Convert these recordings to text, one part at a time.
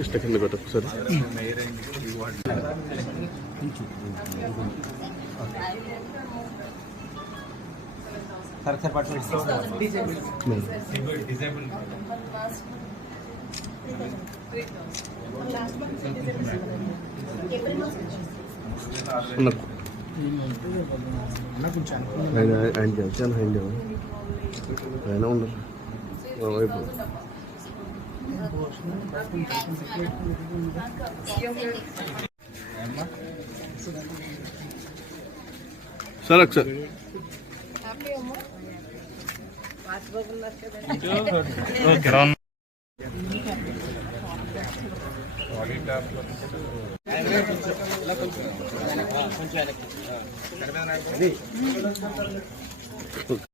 ఇష్ట కింద పెట్టు ఒకసారి సార్ ఆయన ఆయన ఆయన ఆయన ఓవైపు. సార్ ఒకసారి కొంచెం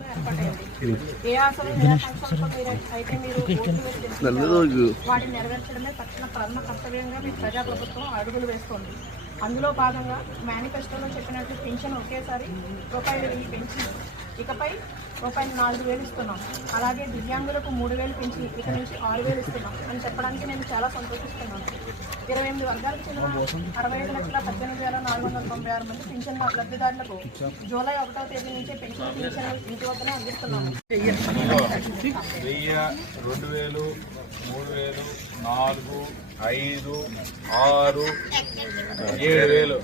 ఫంక్షన్తో మీరు అయితే మీరు వాటిని నెరవేర్చడమే తక్షణ పరమ కర్తవ్యంగా మీ ప్రజాప్రభుత్వం అడుగులు వేస్తోంది అందులో భాగంగా మేనిఫెస్టోలో చెప్పినట్టు పెన్షన్ ఒకేసారి రూపాయలు వెయ్యి పెంచి ఇకపై రూపాయలు నాలుగు వేలు ఇస్తున్నాం. అలాగే దివ్యాంగులకు మూడు వేలు పెంచి ఇక నుంచి ఆరు వేలు ఇస్తున్నాం అని చెప్పడానికి నేను చాలా సంతోషిస్తున్నాను. ఇరవై ఎనిమిది వర్గాలకు చెందిన అరవై ఐదు లక్షల పద్దెనిమిది వేల నాలుగు వందల తొంభై ఆరు మంది పింఛన్ లబ్ధిదారులకు జూలై ఒకటో తేదీ నుంచే పెన్షన్ పింఛన్ ఇంటి వద్దనే అందిస్తున్నాము. వెయ్యి రెండు వేలు మూడు వేలు నాలుగు ఐదు ఆరు ఏడు. వేలు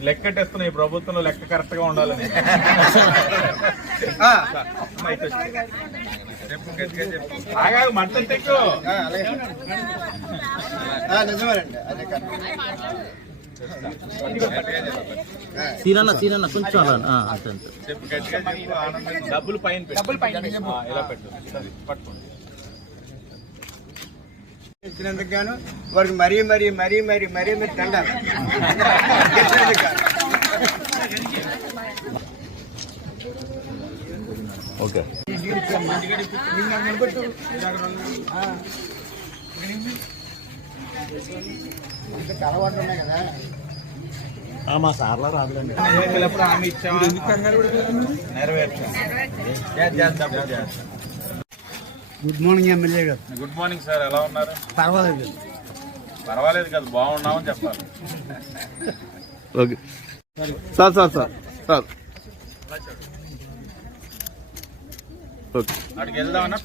లెక్కటేస్తున్నాయి ఈ ప్రభుత్వంలో లెక్క కరెక్ట్. గా ఉండాలని మంటలు తెక్కు. సీనన్న సీనన్న కొంచెం డబ్బులు పైన పెట్టు. డబ్బులు పైన ఆ, ఇలా పెట్టు. పట్టుకోండి. ఇచ్చినందుకు గాను వారికి మరీ మరీ మరీ మరీ మరీ మరీ గాను. ఓకే. ఇంకా అలవాట్లు ఉన్నాయి కదా మా సార్లో రాదులండి. హామీ ఇచ్చావా? నెరవేర్చాం గుడ్ మార్నింగ్ ఎమ్మెల్యే గారు. గుడ్ మార్నింగ్ సార్ ఎలా ఉన్నారు? పర్వాలేదు. పర్వాలేదు కదా బాగున్నామని చెప్పాలి. Okay. Sir. Sir sir sir okay. అక్కడికి వెళ్దామన్నా